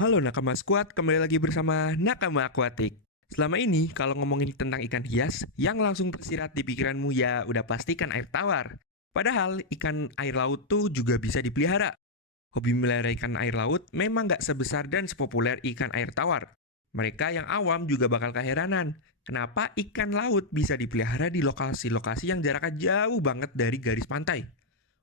Halo Nakama Squad, kembali lagi bersama Nakama Aquatic. Selama ini, kalau ngomongin tentang ikan hias, yang langsung tersirat di pikiranmu ya udah pasti ikan air tawar. Padahal ikan air laut tuh juga bisa dipelihara. Hobi melihara ikan air laut memang nggak sebesar dan sepopuler ikan air tawar. Mereka yang awam juga bakal keheranan. Kenapa ikan laut bisa dipelihara di lokasi-lokasi yang jaraknya jauh banget dari garis pantai?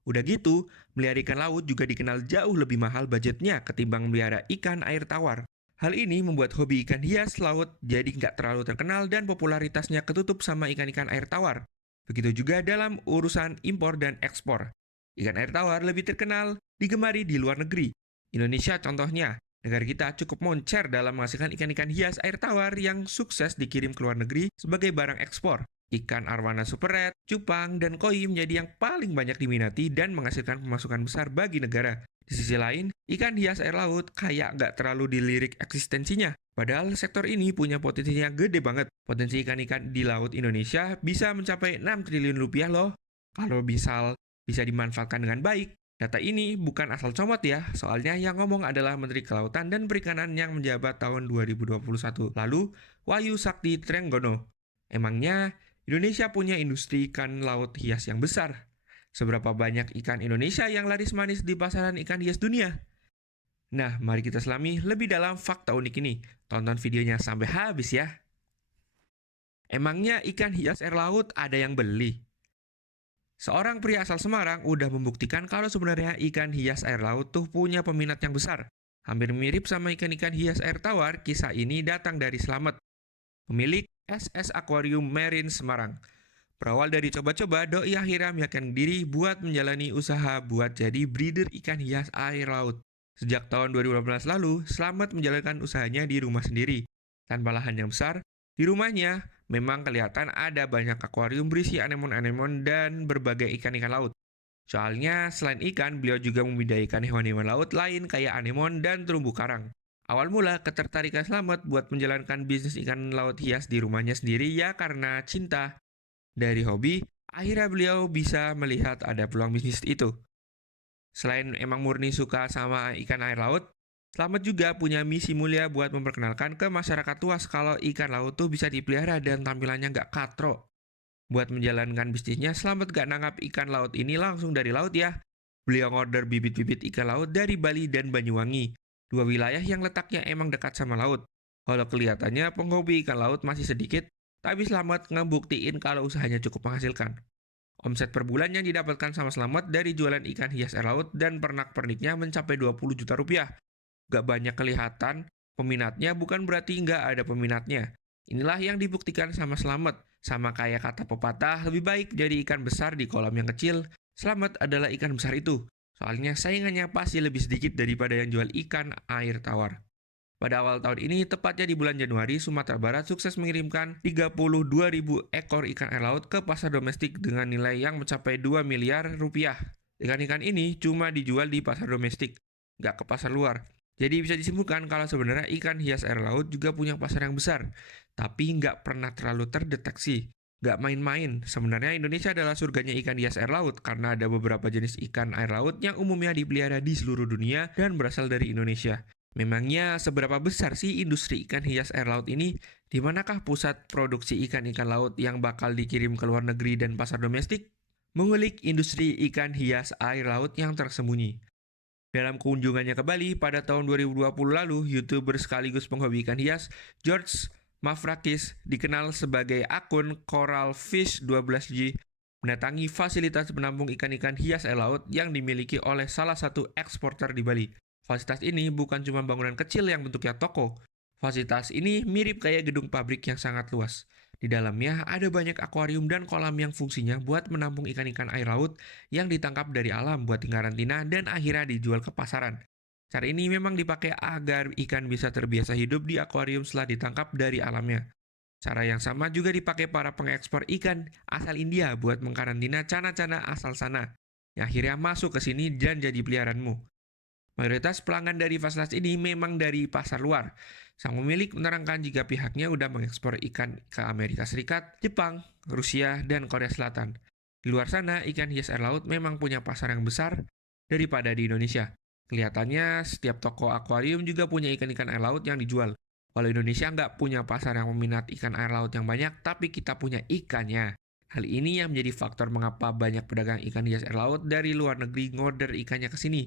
Udah gitu, melihara ikan laut juga dikenal jauh lebih mahal budgetnya ketimbang melihara ikan air tawar. Hal ini membuat hobi ikan hias laut jadi nggak terlalu terkenal dan popularitasnya ketutup sama ikan-ikan air tawar. Begitu juga dalam urusan impor dan ekspor. Ikan air tawar lebih terkenal, digemari di luar negeri. Indonesia contohnya, negara kita cukup moncer dalam menghasilkan ikan-ikan hias air tawar yang sukses dikirim ke luar negeri sebagai barang ekspor. Ikan arwana super red, cupang, dan koi menjadi yang paling banyak diminati dan menghasilkan pemasukan besar bagi negara. Di sisi lain, ikan hias air laut kayak nggak terlalu dilirik eksistensinya. Padahal sektor ini punya potensinya gede banget. Potensi ikan-ikan di laut Indonesia bisa mencapai 6 triliun rupiah loh. Kalau bisa dimanfaatkan dengan baik. Data ini bukan asal comot ya, soalnya yang ngomong adalah Menteri Kelautan dan Perikanan yang menjabat tahun 2021 lalu, Wahyu Sakti Trenggono. Emangnya Indonesia punya industri ikan laut hias yang besar. Seberapa banyak ikan Indonesia yang laris manis di pasaran ikan hias dunia? Nah, mari kita selami lebih dalam fakta unik ini. Tonton videonya sampai habis ya. Emangnya ikan hias air laut ada yang beli? Seorang pria asal Semarang udah membuktikan kalau sebenarnya ikan hias air laut tuh punya peminat yang besar. Hampir mirip sama ikan-ikan hias air tawar, kisah ini datang dari Slamet, pemilik SS Aquarium Marine Semarang. Berawal dari coba-coba, Doi akhirnya meyakinkan diri buat menjalani usaha buat jadi breeder ikan hias air laut. Sejak tahun 2018 lalu, Slamet menjalankan usahanya di rumah sendiri. Tanpa lahan yang besar, di rumahnya memang kelihatan ada banyak akuarium berisi anemon-anemon dan berbagai ikan-ikan laut. Soalnya selain ikan, beliau juga membidayakan hewan-hewan laut lain kayak anemon dan terumbu karang. Awal mula ketertarikan Slamet buat menjalankan bisnis ikan laut hias di rumahnya sendiri ya karena cinta. Dari hobi, akhirnya beliau bisa melihat ada peluang bisnis itu. Selain emang murni suka sama ikan air laut, Slamet juga punya misi mulia buat memperkenalkan ke masyarakat luas kalau ikan laut tuh bisa dipelihara dan tampilannya nggak katro. Buat menjalankan bisnisnya, Slamet gak nanggap ikan laut ini langsung dari laut ya. Beliau ngorder bibit-bibit ikan laut dari Bali dan Banyuwangi, dua wilayah yang letaknya emang dekat sama laut. Kalau kelihatannya penghobi ikan laut masih sedikit, tapi Slamet ngebuktiin kalau usahanya cukup menghasilkan. Omset per bulan yang didapatkan sama Slamet dari jualan ikan hias air laut dan pernak-perniknya mencapai 20 juta rupiah. Gak banyak kelihatan peminatnya bukan berarti nggak ada peminatnya. Inilah yang dibuktikan sama Slamet. Sama kayak kata pepatah, lebih baik jadi ikan besar di kolam yang kecil. Slamet adalah ikan besar itu. Soalnya saingannya pasti lebih sedikit daripada yang jual ikan air tawar. Pada awal tahun ini, tepatnya di bulan Januari, Sumatera Barat sukses mengirimkan 32.000 ekor ikan air laut ke pasar domestik dengan nilai yang mencapai 2 miliar rupiah. Ikan-ikan ini cuma dijual di pasar domestik, nggak ke pasar luar. Jadi bisa disimpulkan kalau sebenarnya ikan hias air laut juga punya pasar yang besar, tapi nggak pernah terlalu terdeteksi. Nggak main-main, sebenarnya Indonesia adalah surganya ikan hias air laut karena ada beberapa jenis ikan air laut yang umumnya dipelihara di seluruh dunia dan berasal dari Indonesia. Memangnya seberapa besar sih industri ikan hias air laut ini? Di manakah pusat produksi ikan-ikan laut yang bakal dikirim ke luar negeri dan pasar domestik? Mengulik industri ikan hias air laut yang tersembunyi. Dalam kunjungannya ke Bali pada tahun 2020 lalu, YouTuber sekaligus penghobi ikan hias, George Mavrakis, dikenal sebagai akun Coral Fish 12G, mendatangi fasilitas penampung ikan-ikan hias air laut yang dimiliki oleh salah satu eksporter di Bali. Fasilitas ini bukan cuma bangunan kecil yang bentuknya toko. Fasilitas ini mirip kayak gedung pabrik yang sangat luas. Di dalamnya ada banyak akuarium dan kolam yang fungsinya buat menampung ikan-ikan air laut yang ditangkap dari alam buat karantina dan akhirnya dijual ke pasaran. Cara ini memang dipakai agar ikan bisa terbiasa hidup di akuarium setelah ditangkap dari alamnya. Cara yang sama juga dipakai para pengekspor ikan asal India buat mengkarantina cana-cana asal sana, yang akhirnya masuk ke sini dan jadi peliharaanmu. Mayoritas pelanggan dari fasilitas ini memang dari pasar luar. Sang pemilik menerangkan jika pihaknya udah mengekspor ikan ke Amerika Serikat, Jepang, Rusia, dan Korea Selatan. Di luar sana, ikan hias air laut memang punya pasar yang besar daripada di Indonesia. Kelihatannya setiap toko akuarium juga punya ikan-ikan air laut yang dijual. Walau Indonesia nggak punya pasar yang meminat ikan air laut yang banyak, tapi kita punya ikannya. Hal ini yang menjadi faktor mengapa banyak pedagang ikan hias air laut dari luar negeri ngorder ikannya ke sini.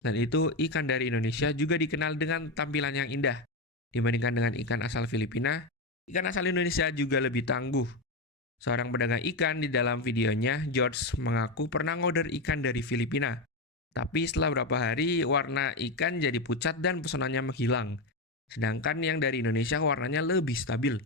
Dan itu, ikan dari Indonesia juga dikenal dengan tampilan yang indah. Dibandingkan dengan ikan asal Filipina, ikan asal Indonesia juga lebih tangguh. Seorang pedagang ikan di dalam videonya, George mengaku pernah ngorder ikan dari Filipina. Tapi setelah beberapa hari, warna ikan jadi pucat dan pesonanya menghilang. Sedangkan yang dari Indonesia warnanya lebih stabil.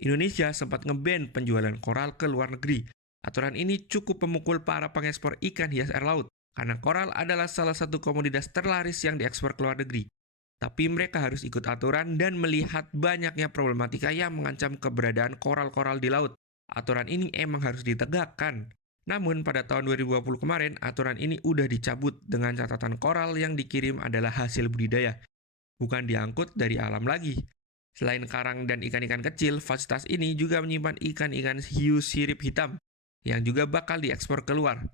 Indonesia sempat nge-ban penjualan koral ke luar negeri. Aturan ini cukup memukul para pengekspor ikan hias air laut, karena koral adalah salah satu komoditas terlaris yang diekspor ke luar negeri. Tapi mereka harus ikut aturan dan melihat banyaknya problematika yang mengancam keberadaan koral-koral di laut. Aturan ini emang harus ditegakkan. Namun pada tahun 2020 kemarin, aturan ini udah dicabut dengan catatan koral yang dikirim adalah hasil budidaya, bukan diangkut dari alam lagi. Selain karang dan ikan-ikan kecil, fasilitas ini juga menyimpan ikan-ikan hiu sirip hitam yang juga bakal diekspor keluar.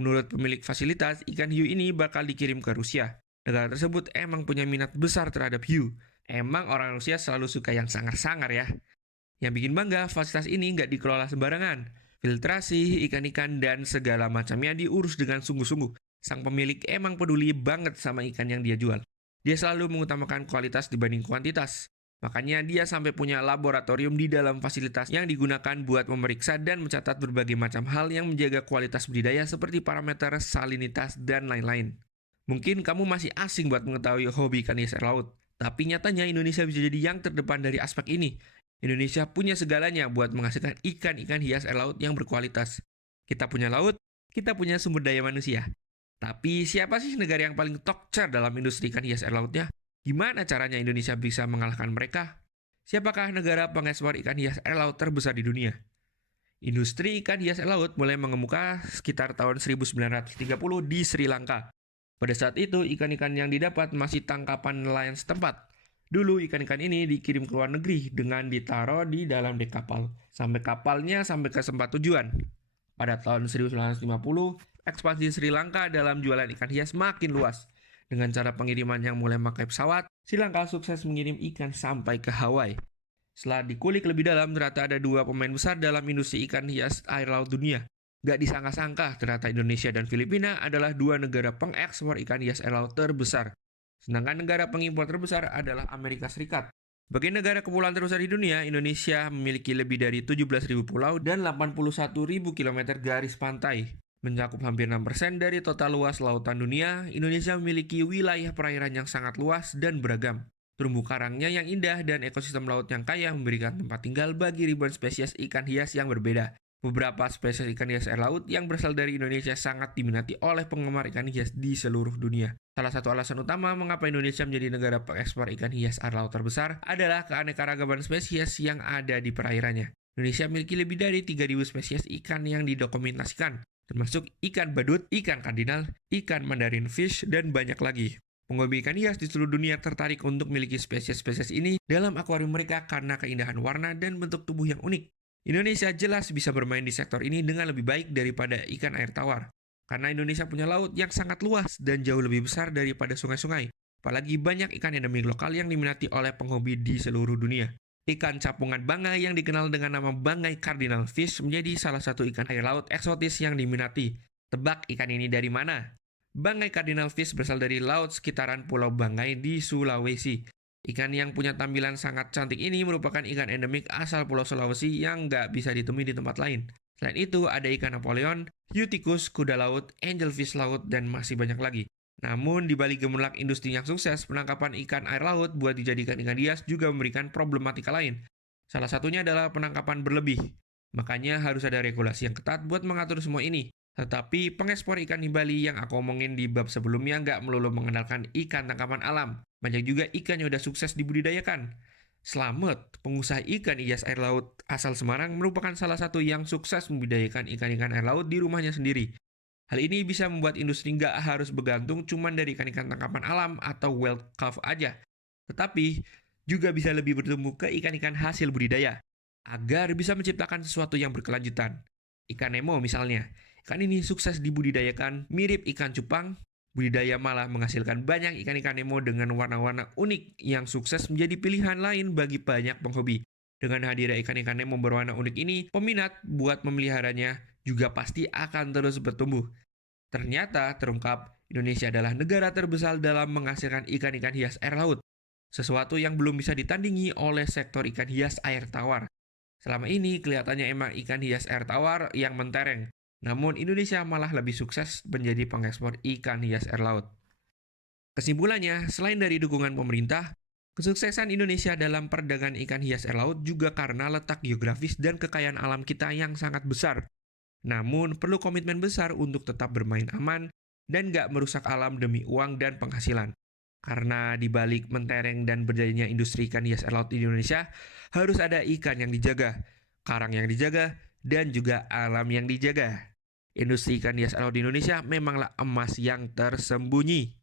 Menurut pemilik fasilitas, ikan hiu ini bakal dikirim ke Rusia. Negara tersebut emang punya minat besar terhadap hiu. Emang orang Rusia selalu suka yang sangar-sangar ya. Yang bikin bangga, fasilitas ini nggak dikelola sembarangan. Filtrasi, ikan-ikan, dan segala macamnya diurus dengan sungguh-sungguh. Sang pemilik emang peduli banget sama ikan yang dia jual. Dia selalu mengutamakan kualitas dibanding kuantitas. Makanya dia sampai punya laboratorium di dalam fasilitas yang digunakan buat memeriksa dan mencatat berbagai macam hal yang menjaga kualitas budidaya seperti parameter salinitas dan lain-lain. Mungkin kamu masih asing buat mengetahui hobi ikan hias air laut, tapi nyatanya Indonesia bisa jadi yang terdepan dari aspek ini. Indonesia punya segalanya buat menghasilkan ikan-ikan hias air laut yang berkualitas. Kita punya laut, kita punya sumber daya manusia. Tapi siapa sih negara yang paling tokcer dalam industri ikan hias air lautnya? Gimana caranya Indonesia bisa mengalahkan mereka? Siapakah negara pengekspor ikan hias air laut terbesar di dunia? Industri ikan hias air laut mulai mengemuka sekitar tahun 1930 di Sri Lanka. Pada saat itu, ikan-ikan yang didapat masih tangkapan nelayan setempat. Dulu ikan-ikan ini dikirim ke luar negeri dengan ditaruh di dalam dek kapal, sampai kapalnya sampai ke tempat tujuan. Pada tahun 1950, ekspansi Sri Lanka dalam jualan ikan hias makin luas. Dengan cara pengiriman yang mulai memakai pesawat, Sri Lanka sukses mengirim ikan sampai ke Hawaii. Setelah dikulik lebih dalam, ternyata ada dua pemain besar dalam industri ikan hias air laut dunia. Gak disangka-sangka, ternyata Indonesia dan Filipina adalah dua negara pengekspor ikan hias air laut terbesar. Sedangkan negara pengimpor terbesar adalah Amerika Serikat. Sebagai negara kepulauan terbesar di dunia, Indonesia memiliki lebih dari 17.000 pulau dan 81.000 km garis pantai. Mencakup hampir 6% dari total luas lautan dunia, Indonesia memiliki wilayah perairan yang sangat luas dan beragam. Terumbu karangnya yang indah dan ekosistem laut yang kaya memberikan tempat tinggal bagi ribuan spesies ikan hias yang berbeda. Beberapa spesies ikan hias air laut yang berasal dari Indonesia sangat diminati oleh penggemar ikan hias di seluruh dunia. Salah satu alasan utama mengapa Indonesia menjadi negara pengekspor ikan hias air laut terbesar adalah keanekaragaman spesies yang ada di perairannya. Indonesia memiliki lebih dari 3.000 spesies ikan yang didokumentasikan, termasuk ikan badut, ikan kardinal, ikan mandarin fish, dan banyak lagi. Penghobi ikan hias di seluruh dunia tertarik untuk memiliki spesies-spesies ini dalam akuarium mereka karena keindahan warna dan bentuk tubuh yang unik. Indonesia jelas bisa bermain di sektor ini dengan lebih baik daripada ikan air tawar. Karena Indonesia punya laut yang sangat luas dan jauh lebih besar daripada sungai-sungai. Apalagi banyak ikan endemik lokal yang diminati oleh penghobi di seluruh dunia. Ikan capungan bangai yang dikenal dengan nama bangai cardinal fish menjadi salah satu ikan air laut eksotis yang diminati. Tebak ikan ini dari mana? Bangai cardinal fish berasal dari laut sekitaran Pulau Bangai di Sulawesi. Ikan yang punya tampilan sangat cantik ini merupakan ikan endemik asal Pulau Sulawesi yang nggak bisa ditemui di tempat lain. Selain itu, ada ikan Napoleon, hiu tikus, kuda laut, angelfish laut, dan masih banyak lagi. Namun, di balik gemerlap industri yang sukses, penangkapan ikan air laut buat dijadikan ikan hias juga memberikan problematika lain. Salah satunya adalah penangkapan berlebih. Makanya harus ada regulasi yang ketat buat mengatur semua ini. Tetapi pengekspor ikan di Bali yang aku omongin di bab sebelumnya nggak melulu mengandalkan ikan tangkapan alam. Banyak juga ikan yang udah sukses dibudidayakan. Slamet, pengusaha ikan hias air laut asal Semarang, merupakan salah satu yang sukses membudidayakan ikan-ikan air laut di rumahnya sendiri. Hal ini bisa membuat industri nggak harus bergantung cuma dari ikan-ikan tangkapan alam atau wild caught aja. Tetapi juga bisa lebih bertumbuh ke ikan-ikan hasil budidaya, agar bisa menciptakan sesuatu yang berkelanjutan. Ikan Nemo misalnya. Ikan ini sukses dibudidayakan mirip ikan cupang, Budidaya malah menghasilkan banyak ikan-ikan Nemo dengan warna-warna unik yang sukses menjadi pilihan lain bagi banyak penghobi. Dengan hadirnya ikan-ikan Nemo berwarna unik ini, peminat buat memeliharanya juga pasti akan terus bertumbuh. Ternyata terungkap, Indonesia adalah negara terbesar dalam menghasilkan ikan-ikan hias air laut, sesuatu yang belum bisa ditandingi oleh sektor ikan hias air tawar. Selama ini kelihatannya emang ikan hias air tawar yang mentereng, namun Indonesia malah lebih sukses menjadi pengekspor ikan hias air laut. Kesimpulannya, selain dari dukungan pemerintah, kesuksesan Indonesia dalam perdagangan ikan hias air laut juga karena letak geografis dan kekayaan alam kita yang sangat besar. Namun, perlu komitmen besar untuk tetap bermain aman dan gak merusak alam demi uang dan penghasilan. Karena di balik mentereng dan berdayanya industri ikan hias air laut di Indonesia, harus ada ikan yang dijaga, karang yang dijaga, dan juga alam yang dijaga. Industri ikan hias air laut di Indonesia memanglah emas yang tersembunyi.